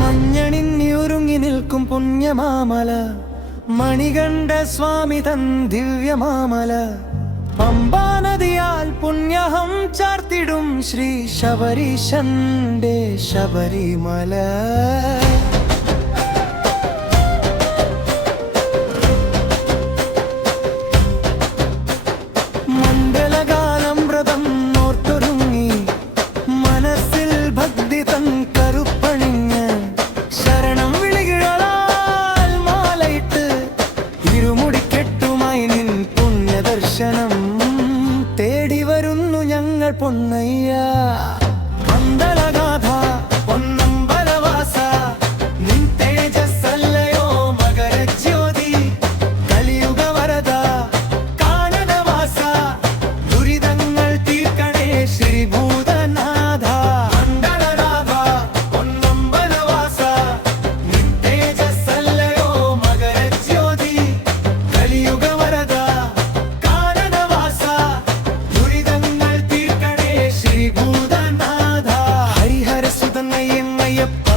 മഞ്ഞണിഞ്ഞൊരുങ്ങി നിൽക്കും പുണ്യമാമല, മണികണ്ഠ സ്വാമി തൻ ദിവ്യമാമല, പമ്പാ നദിയാൽ പുണ്യഹം ചാർത്തിടും ശ്രീ ശബരീശന്റെ ശബരിമല. മണ്ഡലകാലം വ്രതം ഓർത്തൊരുങ്ങി മനസ്സിൽ ഭക്തി തൻ കരുപ്പണിഞ്ഞ് ശരണം വിളികളാൽ മാലയിട്ട് ഇരുമുടിക്കെട്ടുമായി നിൻ പുണ്യദർശനം തേടി വരുന്നു ഞങ്ങൾ പൊന്നയ്യ. മണ്ഡലഗാഥ പൊന്നമ്പലവാസ, നിൻ തേജസ്സല്ലയോ മകരജ്യോതി, കലിയുഗ വരദ കാനനവാസ, ദുരിതങ്ങൾ തീർക്കണേ ശ്രീഭൂതനാഥ. മണ്ഡലനാഥ പൊന്നമ്പലവാസ, നിൻ തേജസ്സല്ലയോ മകരജ്യോതി, കലിയുഗ വരദ കാനനവാസ, ദുരിതങ്ങൾ തീർക്കണേ ശ്രീഭൂതനാഥ. ഹരിഹരസുതൻ അയ്യപ്പ